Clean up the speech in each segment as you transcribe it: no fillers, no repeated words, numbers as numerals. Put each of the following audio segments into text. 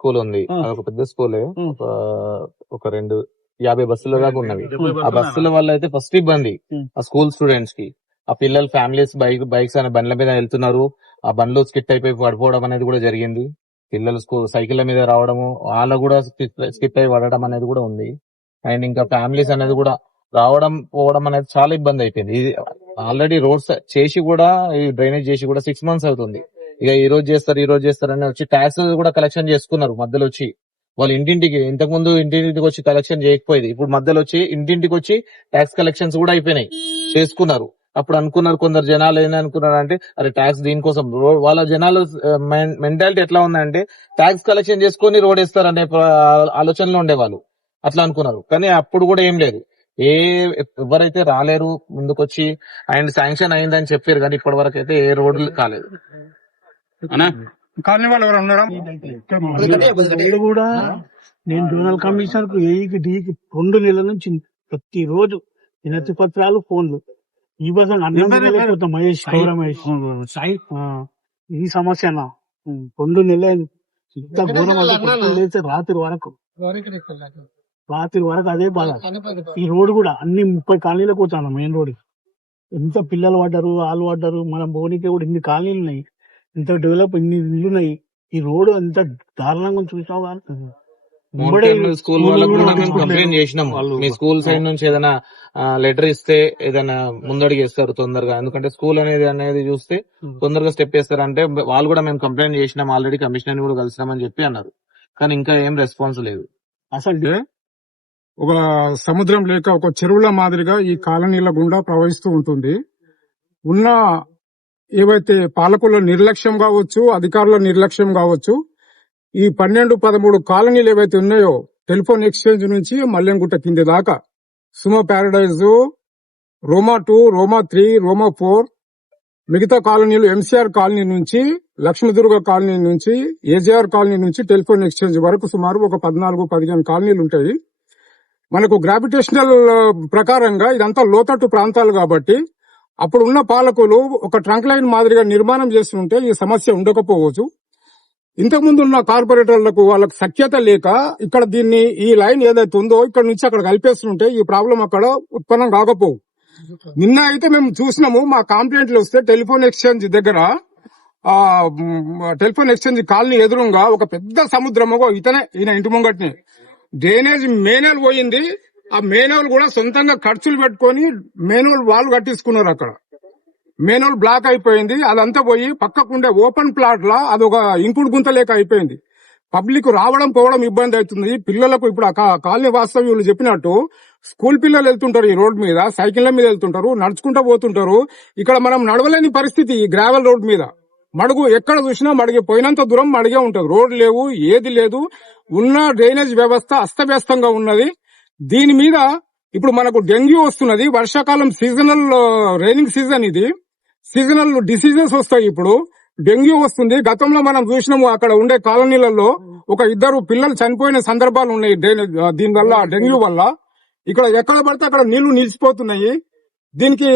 School ఉంది, అదొక పెద్ద స్కూలే. ఒక 50 బస్సుల దాకా ఉన్నవి. ఆ బస్సుల వల్ల అయితే ఫస్ట్ ఇబ్బంది ఆ స్కూల్ స్టూడెంట్స్ కి. ఆ పిల్లలు ఫ్యామిలీస్ బైక్స్ అనే బండ్ల మీద వెళ్తున్నారు, ఆ బండ్లు స్కిట్ అయిపోయి పడిపోవడం అనేది కూడా జరిగింది. పిల్లలు సైకిళ్ల మీద రావడము, వాళ్ళ కూడా స్కిప్ అయి పడడం అనేది కూడా ఉంది. అండ్ ఇంకా ఫ్యామిలీస్ అనేది కూడా రావడం పోవడం అనేది చాలా ఇబ్బంది అయిపోయింది. ఇది ఆల్రెడీ రోడ్స్ చేసి కూడా, ఈ డ్రైనేజ్ చేసి కూడా 6 months అవుతుంది. ఇక ఈ రోజు చేస్తారు అని వచ్చి ట్యాక్స్ కూడా కలెక్షన్ చేసుకున్నారు మధ్యలో వచ్చి. వాళ్ళు ఇంతకు ముందు ఇంటింటికి వచ్చి కలెక్షన్ చేయకపోయేది, ఇప్పుడు మధ్యలో వచ్చి ఇంటింటికి వచ్చి ట్యాక్స్ కలెక్షన్స్ కూడా అయిపోయినాయి, చేసుకున్నారు. అప్పుడు అనుకున్నారు కొందరు జనాలు ఏమనుకున్నారు అంటే, అరే ట్యాక్స్ దీనికోసం. వాళ్ళ జనాలు మెంటాలిటీ ఎట్లా ఉందంటే, ట్యాక్స్ కలెక్షన్ చేసుకుని రోడ్ వేస్తారనే ఆలోచనలో ఉండేవాళ్ళు. అట్లా అనుకున్నారు. కానీ అప్పుడు కూడా ఏం లేదు, ఎవరైతే రాలేరు ముందుకొచ్చి. అండ్ శాంక్షన్ అయిందని చెప్పారు కానీ ఇప్పటి వరకు అయితే ఏ రోడ్లు కాలేదు. కూడా నేను జోనల్ కమిషనర్ కు ఏకి 2 నెలల నుంచి ప్రతిరోజు వినతి పత్రాలు, ఫోన్లు. ఈ బసం అన్నం మహేష్ ఈ సమస్య 2 నెలలు ఇంత ఘోరం. లేచే రాత్రి వరకు అదే బాధ. ఈ రోడ్డు కూడా అన్ని 30 కాలనీలకు వచ్చాను, మెయిన్ రోడ్. ఎంత పిల్లలు పడ్డారు, వాళ్ళు పడ్డారు. మనం భువనికి కూడా ఇన్ని కాలనీలు ఉన్నాయి, ఇంత డెవలప్ ఇన్ని ఇల్లు ఉన్నాయి. ఈ రోడ్డు ఎంత దారుణంగా చూసావు కానీ. స్కూల్ వాళ్ళకు కూడా మేము కంప్లైంట్ చేసినాము. మీ స్కూల్ సైడ్ నుంచి ఏదైనా లెటర్ ఇస్తే ఏదైనా ముందడుగు వేస్తారు తొందరగా, ఎందుకంటే స్కూల్ అనేది చూస్తే తొందరగా స్టెప్ వేస్తారు అంటే. వాళ్ళు కూడా మేము కంప్లైంట్ చేసినాం, ఆల్రెడీ కమిషనర్ కూడా కలిసినామని చెప్పి అన్నారు. కానీ ఇంకా ఏం రెస్పాన్స్ లేదు. అసలు ఒక సముద్రం లేక ఒక చెరువుల మాదిరిగా ఈ కాలనీల గుండా ప్రవహిస్తూ ఉంటుంది. ఉన్న ఏవైతే పాలకుల నిర్లక్ష్యం కావచ్చు, అధికారుల నిర్లక్ష్యం కావచ్చు, ఈ 12-13 కాలనీలు ఏవైతే ఉన్నాయో, టెలిఫోన్ ఎక్స్చేంజ్ నుంచి మల్లెంగుట్ట కింది దాకా, సుమా ప్యారడైజ్, రోమా 2, రోమా 3, రోమా 4, మిగతా కాలనీలు ఎంసీఆర్ కాలనీ నుంచి, లక్ష్మీదుర్గ కాలనీ నుంచి, ఏజేఆర్ కాలనీ నుంచి టెలిఫోన్ ఎక్స్చేంజ్ వరకు సుమారు ఒక 14-15 కాలనీలు ఉంటాయి. మనకు గ్రావిటేషనల్ ప్రకారంగా ఇదంతా లోతట్టు ప్రాంతాలు కాబట్టి అప్పుడున్న పాలకులు ఒక ట్రంక్ లైన్ మాదిరిగా నిర్మాణం చేస్తుంటే ఈ సమస్య ఉండకపోవచ్చు. ఇంతకుముందు ఉన్న కార్పొరేటర్లకు వాళ్ళకు సఖ్యత లేక ఇక్కడ దీన్ని, ఈ లైన్ ఏదైతే ఉందో ఇక్కడ నుంచి అక్కడ కలిపేస్తుంటే ఈ ప్రాబ్లం అక్కడ ఉత్పన్నం కాకపోవు. నిన్న అయితే మేము చూసినాము, మా కంప్లైంట్లు వస్తే టెలిఫోన్ ఎక్స్చేంజ్ దగ్గర, టెలిఫోన్ ఎక్స్చేంజ్ కాలనీ ఎదురుగా ఒక పెద్ద సముద్రం, ఈయన ఇంటి ముంగట్ని డ్రైనేజ్ మేనల్ పోయింది. ఆ మేనోల్ కూడా సొంతంగా ఖర్చులు పెట్టుకుని మేనోల్ వాళ్ళు కట్టించుకున్నారు. అక్కడ మేనోల్ బ్లాక్ అయిపోయింది. అదంతా పోయి పక్కకుండే ఓపెన్ ప్లాట్ లా అదొక ఇంకుడు గుంత లేక అయిపోయింది. పబ్లిక్ రావడం పోవడం ఇబ్బంది అవుతుంది. పిల్లలకు ఇప్పుడు ఆ కాలనీ వాస్తవ్యులు చెప్పినట్టు స్కూల్ పిల్లలు వెళ్తుంటారు, ఈ రోడ్ మీద సైకిళ్ల మీద వెళ్తుంటారు, నడుచుకుంటూ పోతుంటారు. ఇక్కడ మనం నడవలేని పరిస్థితి ఈ గ్రావెల్ రోడ్ మీద. మడుగు ఎక్కడ చూసినా మడిగే, పోయినంత దూరం మడిగే ఉంటది. రోడ్ లేవు, ఏది లేదు. ఉన్న డ్రైనేజ్ వ్యవస్థ అస్తవ్యస్తంగా ఉన్నది. దీని మీద ఇప్పుడు మనకు డెంగ్యూ వస్తున్నది. వర్షాకాలం సీజనల్ రైనింగ్ సీజన్, ఇది సీజనల్ డిసీజెస్ వస్తాయి. ఇప్పుడు డెంగ్యూ వస్తుంది. గతంలో మనం చూసినాము అక్కడ ఉండే కాలనీలలో ఒక 2 పిల్లలు చనిపోయిన సందర్భాలు ఉన్నాయి దీని వల్ల, డెంగ్యూ వల్ల. ఇక్కడ ఎక్కడ పడితే అక్కడ నీళ్లు నిలిచిపోతున్నాయి. దీనికి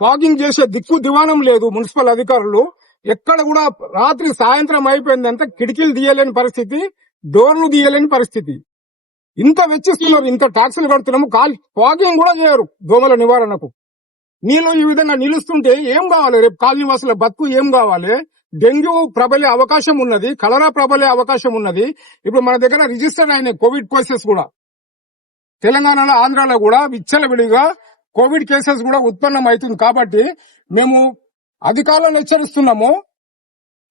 ఫాగింగ్ చేసే దిక్కు దివానం లేదు. మున్సిపల్ అధికారులు ఎక్కడ కూడా రాత్రి సాయంత్రం అయిపోయిందంటే కిటికీలు తీయలేని పరిస్థితి, డోర్లు తీయలేని పరిస్థితి. ఇంత వెచ్చిస్తున్నారు, ఇంత ట్యాక్సులు కడుతున్నాము, ఫాగింగ్ కూడా చేయరు దోమల నివారణకు. నీళ్లు ఈ విధంగా నిలుస్తుంటే ఏం కావాలి? రేపు కాలనీవాసుల బతుకు ఏం కావాలి? డెంగ్యూ ప్రబలే అవకాశం ఉన్నది, కలరా ప్రబలే అవకాశం ఉన్నది. ఇప్పుడు మన దగ్గర రిజిస్టర్ అయిన కోవిడ్ కేసెస్ కూడా తెలంగాణలో, ఆంధ్రాలో కూడా విచ్చలవిడిగా కోవిడ్ కేసెస్ కూడా ఉత్పన్నం అవుతుంది. కాబట్టి మేము అధికారులను హెచ్చరిస్తున్నాము.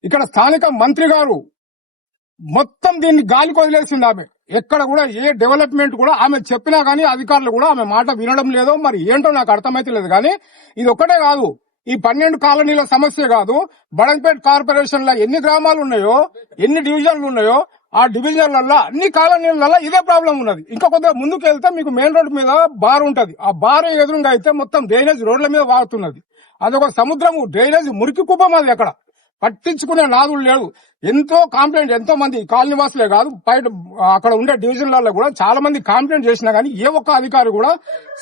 ఇక్కడ స్థానిక మంత్రి గారు మొత్తం దీన్ని గాలికి వదిలేసింది. ఆమె ఎక్కడ కూడా ఏ డెవలప్మెంట్ కూడా ఆమె చెప్పినా గానీ అధికారులు కూడా ఆమె మాట వినడం లేదో మరి ఏంటో నాకు అర్థమైతే లేదు. కానీ ఇది ఒక్కటే కాదు, ఈ 12 కాలనీల సమస్య కాదు. బడంపేట్ కార్పొరేషన్ లో ఎన్ని గ్రామాలు ఉన్నాయో, ఎన్ని డివిజన్లు ఉన్నాయో, ఆ డివిజన్లలో అన్ని కాలనీలలో ఇదే ప్రాబ్లం ఉన్నది. ఇంకా కొద్దిగా ముందుకు వెళ్తే మీకు మెయిన్ రోడ్ మీద బార్ ఉంటది. ఆ బార్ ఎదురుగా అయితే మొత్తం డ్రైనేజ్ రోడ్ల మీద వాడుతున్నది. అదొక సముద్రము, డ్రైనేజ్ మురికి కుప్పం. అది అక్కడ పట్టించుకునే నాదులు లేడు. ఎంతో కంప్లైంట్, ఎంతో మంది కాలనీవాసులే కాదు, బయట అక్కడ ఉండే డివిజన్లలో కూడా చాలా మంది కంప్లైంట్ చేసినా గానీ ఏ ఒక్క అధికారి కూడా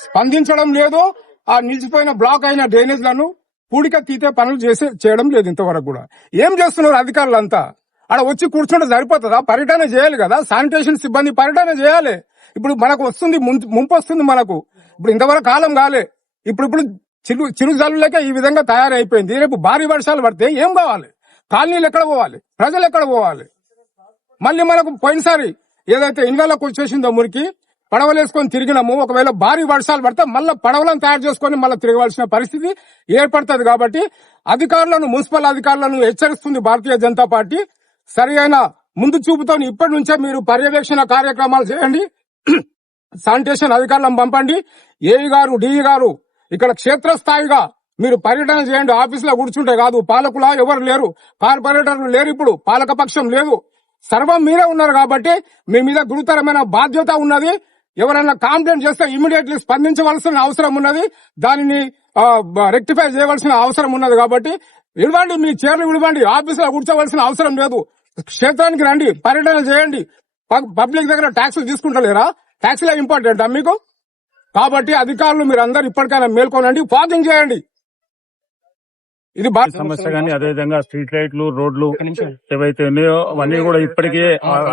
స్పందించడం లేదు. ఆ నిలిచిపోయిన బ్లాక్ అయిన డ్రైనేజ్లను పూడిక తీతే పనులు చేయడం లేదు ఇంతవరకు కూడా. ఏం చేస్తున్నారు అధికారులంతా? అక్కడ వచ్చి కూర్చుంటే సరిపోతుందా? పర్యటన చేయాలి కదా, శానిటేషన్ సిబ్బంది పర్యటన చేయాలి. ఇప్పుడు మనకు వస్తుంది, ముంపు వస్తుంది మనకు. ఇప్పుడు ఇంతవరకు కాలం కాలే, ఇప్పుడు చిరుజల్లులకే ఈ విధంగా తయారైపోయింది. రేపు భారీ వర్షాలు పడితే ఏం కావాలి? కాలనీలు ఎక్కడ పోవాలి? ప్రజలు ఎక్కడ పోవాలి? మళ్ళీ మనకు పోయినసారి ఏదైతే ఇన్వాళ్ళకు వచ్చేసిందో మురికి, పడవలేసుకొని తిరిగినాము. ఒకవేళ భారీ వర్షాలు పడితే మళ్ళీ పడవలను తయారు చేసుకుని మళ్ళీ తిరగవలసిన పరిస్థితి ఏర్పడుతుంది. కాబట్టి అధికారులను, మున్సిపల్ అధికారులను హెచ్చరిస్తుంది భారతీయ జనతా పార్టీ. సరి అయిన ముందు చూపుతో ఇప్పటి నుంచే మీరు పర్యవేక్షణ కార్యక్రమాలు చేయండి. శానిటేషన్ అధికారులను పంపండి. ఏఈ గారు, డిఈ గారు ఇక్కడ క్షేత్రస్థాయిగా మీరు పర్యటన చేయండి. ఆఫీసులో కూర్చుంటే కాదు. పాలకులా ఎవరు లేరు, కార్పొరేటర్లు లేరు, ఇప్పుడు పాలకపక్షం లేదు, సర్వం మీరే ఉన్నారు. కాబట్టి మీ మీద గురుతరమైన బాధ్యత ఉన్నది. ఎవరైనా కంప్లైంట్ చేస్తే ఇమీడియట్లీ స్పందించవలసిన అవసరం ఉన్నది. దానిని రెక్టిఫై చేయవలసిన అవసరం ఉన్నది. కాబట్టి విడవండి, మీ చైర్లు విడవండి. ఆఫీసులో కూర్చోవలసిన అవసరం లేదు. క్షేత్రానికి రండి, పర్యటన చేయండి. పబ్లిక్ దగ్గర ట్యాక్సులు తీసుకుంటలేరా? ట్యాక్సులే ఇంపార్టెంటా మీకు? కాబట్టి అధికారులు మీరందరూ ఇప్పటికైనా మేల్కొనండి, ఫాగింగ్ చేయండి. ఇది సమస్య కానీ అదేవిధంగా స్ట్రీట్ లైట్లు, రోడ్లు ఏవైతే ఉన్నాయో అవన్నీ కూడా ఇప్పటికే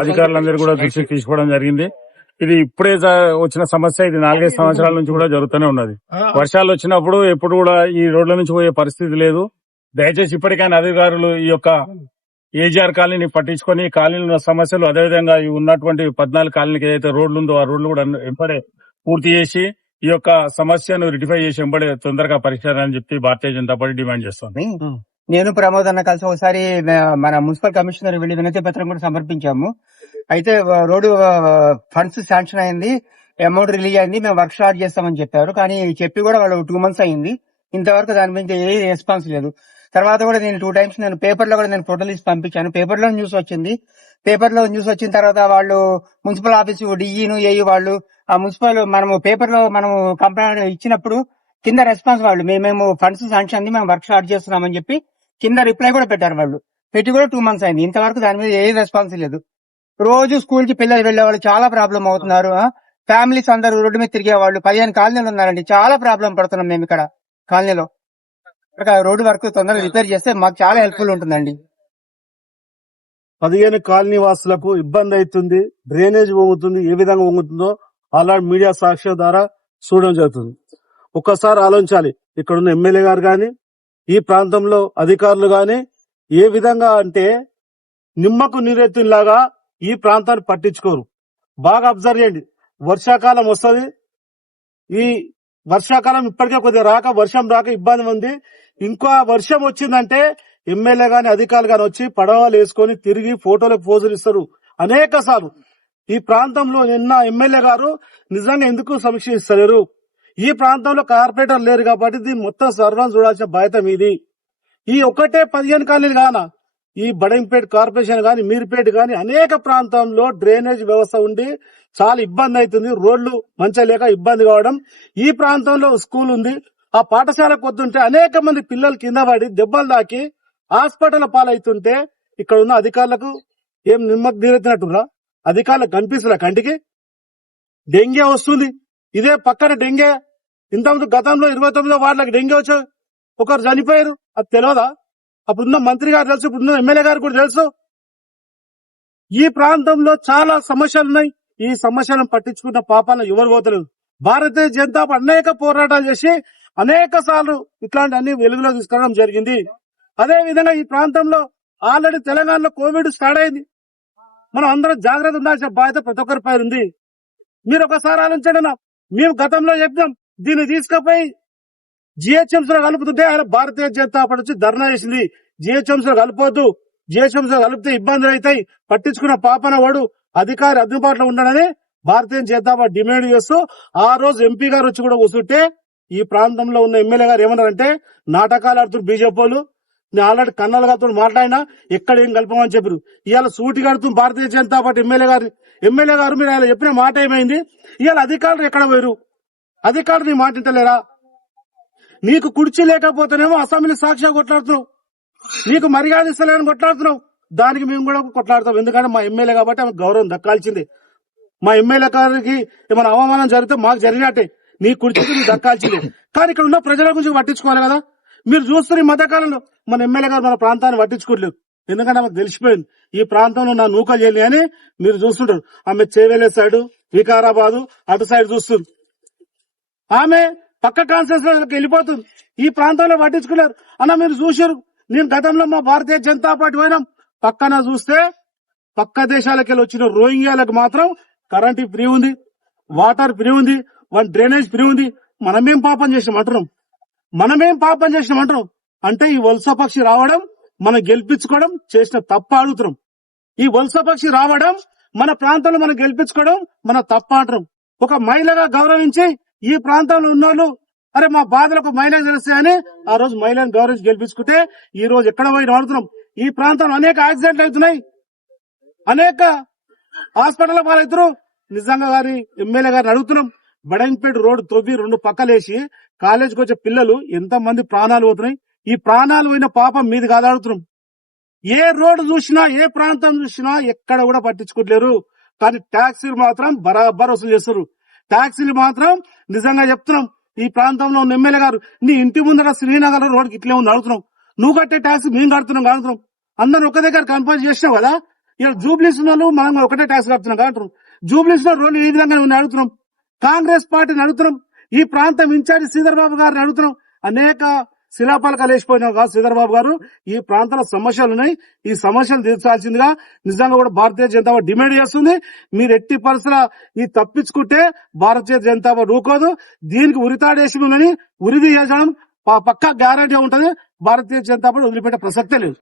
అధికారులందరూ కూడా దృష్టికి తీసుకోవడం జరిగింది. ఇది ఇప్పుడే వచ్చిన సమస్య, ఇది 4-5 సంవత్సరాల నుంచి కూడా జరుగుతూనే ఉన్నది. వర్షాలు వచ్చినప్పుడు ఎప్పుడు కూడా ఈ రోడ్ల నుంచి పోయే పరిస్థితి లేదు. దయచేసి ఇప్పటికైనా అధికారులు ఈ యొక్క ఏజీఆర్ కాలనీని పట్టించుకొని కాలనీలో ఉన్న సమస్యలు, అదేవిధంగా ఈ ఉన్నటువంటి 14 కాలనీకి ఏదైతే రోడ్లు ఉందో ఆ రోడ్లు కూడా వెంబడే పూర్తి చేసి ఈ యొక్క సమస్యను రిటిఫై చేసి వెంబడే తొందరగా పరిష్కారం అని చెప్పి భారతీయ జనతా పార్టీ డిమాండ్ చేస్తోంది. నేను ప్రమోద్ అన్న కలిసి ఒకసారి మన మున్సిపల్ కమిషనర్ వెళ్లి వినతి పత్రం కూడా సమర్పించాము. అయితే రోడ్డు ఫండ్స్ శాంక్షన్ అయింది, అమౌంట్ రిలీజ్ అయింది, మేము వర్క్ స్టార్ట్ చేస్తామని చెప్పారు. కానీ చెప్పి కూడా వాళ్ళు 2 months అయింది, ఇంతవరకు దాని మీద ఏ రెస్పాన్స్ లేదు. తర్వాత కూడా నేను 2 times నేను పేపర్లో కూడా నేను ఫోటోలు తీసి పంపించాను. పేపర్లో న్యూస్ వచ్చింది. పేపర్లో న్యూస్ వచ్చిన తర్వాత వాళ్ళు మున్సిపల్ ఆఫీసు డిఈను ఏఈ వాళ్ళు ఆ మున్సిపల్ మనము పేపర్లో మనము కంప్లైంట్ ఇచ్చినప్పుడు కింద రెస్పాన్స్ వాళ్ళు మేము ఫండ్స్ శాంక్షన్ అయింది, మేము వర్క్ స్టార్ట్ చేస్తున్నామని చెప్పి కింద రిప్లై కూడా పెట్టారు. వాళ్ళు పెట్టి కూడా 2 months అయింది, ఇంతవరకు దాని మీద ఏ రెస్పాన్స్ లేదు. రోజు స్కూల్ కి పిల్లలు వెళ్లే వాళ్ళు చాలా ప్రాబ్లం అవుతున్నారు. ఫ్యామిలీస్ అందరూ రోడ్డు మీద తిరిగే వాళ్ళు 15 కాలనీలు ఉన్నారండి. చాలా ప్రాబ్లం పడుతున్నాం మేము ఇక్కడ కాలనీలో. రోడ్డు వర్క్ తొందరగా రిపేర్ చేస్తే మాకు చాలా హెల్ప్ఫుల్ ఉంటుందండి. 15 కాలనీ వాసులకు ఇబ్బంది అవుతుంది. డ్రైనేజ్ వంగుతుంది, ఏ విధంగా వంగుతుందో ఆల్రెడీ మీడియా సాక్ష్యం ద్వారా చూడడం జరుగుతుంది. ఒక్కసారి ఆలోచించాలి, ఇక్కడున్న ఎమ్మెల్యే గారు గాని, ఈ ప్రాంతంలో అధికారులు గాని ఏ విధంగా అంటే నిమ్మకు నీరెత్తిలాగా ఈ ప్రాంతాన్ని పట్టించుకోరు. బాగా అబ్జర్వ్ చేయండి. వర్షాకాలం వస్తుంది, ఈ వర్షాకాలం ఇప్పటికే కొద్దిగా వర్షం రాక ఇబ్బంది ఉంది. ఇంకో వర్షం వచ్చిందంటే ఎమ్మెల్యే గాని అధికారులు గాని వచ్చి పడవలు వేసుకొని తిరిగి ఫోటోలకు పోజులు ఇస్తారు. అనేక సార్లు ఈ ప్రాంతంలో నిన్న ఎమ్మెల్యే గారు నిజంగా ఎందుకు సమీక్షిస్తలేరు? ఈ ప్రాంతంలో కార్పొరేటర్ లేరు కాబట్టి దీన్ని మొత్తం సర్వం చూడాల్సిన బాధ్యత మీది. ఈ ఒకటే 15 కాలనీలు కానా, ఈ బడంపేట కార్పొరేషన్ గాని, మీర్పేట గాని అనేక ప్రాంతంలో డ్రైనేజ్ వ్యవస్థ ఉండి చాలా ఇబ్బంది అవుతుంది. రోడ్లు మంచిగా లేక ఇబ్బంది కావడం. ఈ ప్రాంతంలో స్కూల్ ఉంది, ఆ పాఠశాలకు వద్దుంటే అనేక మంది పిల్లలు కింద పడి దెబ్బలు తాకి హాస్పిటల్ పాలవుతుంటే ఇక్కడ ఉన్న అధికారులకు ఏం నిమ్మకు నీరెత్తినట్టురా? అధికారులకు కనిపిస్తున్నా కంటికి? డెంగ్యూ వస్తుంది, ఇదే పక్కన డెంగ్యూ. ఇంతకుముందు గతంలో 29 వార్డులకు డెంగ్యూ వచ్చాయి, ఒకరు చనిపోయారు. అది తెలియదా? అప్పుడున్న మంత్రి గారు తెలుసు, ఇప్పుడున్న ఎమ్మెల్యే గారు కూడా తెలుసు. ఈ ప్రాంతంలో చాలా సమస్యలు ఉన్నాయి. ఈ సమస్యలను పట్టించుకున్న పాపాలను ఎవరు పోతలేదు. భారతీయ జనతా పార్టీ అనేక పోరాటాలు చేసి అనేక సార్లు ఇట్లాంటి అన్ని వెలుగులో తీసుకురావడం జరిగింది. అదే విధంగా ఈ ప్రాంతంలో ఆల్రెడీ తెలంగాణలో కోవిడ్ స్టార్ట్ అయింది. మనం అందరం జాగ్రత్త ఉండాల్సిన బాధ్యత ప్రతి ఒక్కరిపై ఉంది. మీరు ఒకసారి ఆలోచించండి అన్న, మేము గతంలో చెప్పాం దీన్ని తీసుకుపోయి జిహెచ్ఎంసీలో కలుపుతుంటే ఆయన భారతీయ జనతా పార్టీ వచ్చి ధర్నా చేసింది. జిహెచ్ఎంసీలో కలపొద్దు, జిహెచ్ఎంసీలో కలిపితే ఇబ్బందులు అవుతాయి, పట్టించుకున్న పాపన వాడు అధికారి అందుబాటులో ఉండడని భారతీయ జనతా పార్టీ డిమాండ్ చేస్తూ ఆ రోజు ఎంపీ గారు వచ్చి కూడా కూర్చుంటే ఈ ప్రాంతంలో ఉన్న ఎమ్మెల్యే గారు ఏమన్నారంటే నాటకాలు ఆడుతున్నారు బీజేపీ వాళ్ళు. నేను ఆల్రెడీ కన్నాల గారితో మాట్లాడినా ఎక్కడ ఏం కలపమని చెప్పారు. ఇవాళ సూటి కడుతుంది భారతీయ జనతా పార్టీ ఎమ్మెల్యే గారు మీరు ఆయన చెప్పిన మాట ఏమైంది? ఇవాళ అధికారులు ఎక్కడ పోయారు? అధికారులు నీ మాట ఇంటలేరా? నీకు కుర్చీ లేకపోతేనేమో అసెంబ్లీ సాక్షిగా కొట్లాడుతున్నావు, నీకు మర్యాద ఇస్తలేని కొట్లాడుతున్నావు. దానికి మేము కూడా కొట్లాడతాం. ఎందుకంటే మా ఎమ్మెల్యే కాబట్టి ఆమెకు గౌరవం దక్కాల్సిందే. మా ఎమ్మెల్యే గారికి ఏమైనా అవమానం జరిగితే మాకు జరిగినట్టే, నీ కుర్చీకి నీకు దక్కాల్సిందే. కానీ ఇక్కడ ఉన్న ప్రజల గురించి పట్టించుకోవాలి కదా. మీరు చూస్తున్న ఈ మధ్యకాలంలో మన ఎమ్మెల్యే గారు మన ప్రాంతాన్ని పట్టించుకోవట్లేదు. ఎందుకంటే ఆమెకు తెలిసిపోయింది ఈ ప్రాంతంలో నా నూకలు చేయలే అని. మీరు చూస్తుంటారు ఆమె చేవేలే సైడ్, వికారాబాదు అటు సైడ్ చూస్తుంది. ఆమె పక్క కాన్స్టిట్యూన్స్ లోకి వెళ్ళిపోతుంది. ఈ ప్రాంతంలో పట్టించుకున్నారు అన్న. మీరు చూసారు, నేను గతంలో మా భారతీయ జనతా పార్టీ పోయినాం. పక్కన చూస్తే పక్క దేశాలకు వెళ్ళి వచ్చిన రోహింగ్యాలకు మాత్రం కరెంట్ ఫ్రీ ఉంది, వాటర్ ఫ్రీ ఉంది, డ్రైనేజ్ ఫ్రీ ఉంది. మనమేం పాపం చేసినాం అంటున్నాం. అంటే ఈ వలస పక్షి రావడం, మనం గెలిపించుకోవడం చేసిన తప్ప అడుగుతున్నాం. ఈ వలస పక్షి రావడం, మన ప్రాంతంలో మనం గెలిపించుకోవడం మన తప్ప అంటున్నాం. ఒక మహిళగా గౌరవించి ఈ ప్రాంతంలో ఉన్నోళ్ళు అరే మా బాధలకు మహిళకు తెలుస్తాయని ఆ రోజు మహిళను గౌరవించి గెలిపించుకుంటే ఈ రోజు ఎక్కడ పోయి వాడుతున్నాం. ఈ ప్రాంతంలో అనేక యాక్సిడెంట్లు అవుతున్నాయి, అనేక హాస్పిటల్ పాలవుతారు. నిజంగా గారి ఎమ్మెల్యే గారిని అడుగుతున్నాం, బడంపేట రోడ్డు తవ్వి 2 పక్కలేసి కాలేజీకి వచ్చే పిల్లలు ఎంతమంది ప్రాణాలు పోతున్నాయి. ఈ ప్రాణాలు పోయిన పాపం మీది కాదు అడుగుతున్నాం. ఏ రోడ్డు చూసినా, ఏ ప్రాంతం చూసినా ఎక్కడ కూడా పట్టించుకోవట్లేరు. కానీ ట్యాక్సీలు మాత్రం బరాబర్ వసూలు చేస్తారు. ట్యాక్సీలు మాత్రం నిజంగా చెప్తున్నాం, ఈ ప్రాంతంలో ఉన్న ఎమ్మెల్యే గారు నీ ఇంటి ముందర శ్రీనగర్ రోడ్డుకి ఇట్లే ఉంది అడుగుతున్నాం. నువ్వు కట్టే ట్యాక్సీ మేము కడుతున్నాం. అందరూ ఒక దగ్గర కన్ఫర్మ్ చేసినావు కదా. ఇలా జూబ్లీస్ వాళ్ళు మనం ఒకటే ట్యాక్స్ కడుతున్నాం అంటున్నాం. జూబ్లీస్ లో రోడ్లు ఈ విధంగా అడుగుతున్నాం. కాంగ్రెస్ పార్టీని అడుగుతున్నాం. ఈ ప్రాంతం ఇన్ఛార్జి శ్రీధర్ బాబు గారిని అడుగుతున్నాం. అనేక శిలాపాలకాలు వేసిపోయినావు కాదు శ్రీధర్ బాబు గారు. ఈ ప్రాంతంలో సమస్యలు ఉన్నాయి, ఈ సమస్యలు తీర్చాల్సిందిగా నిజంగా కూడా భారతీయ జనతా పార్టీ డిమాండ్ చేస్తుంది. మీరు ఎట్టి పరిస్థితుల ఈ తప్పించుకుంటే భారతీయ జనతా పార్టీ ఊకోదు. దీనికి ఉరితాడేసి ఉరిది చేసడం పక్కా గ్యారంటీ ఉంటది. భారతీయ జనతా పార్టీ వదిలిపెట్టే ప్రసక్తే లేదు.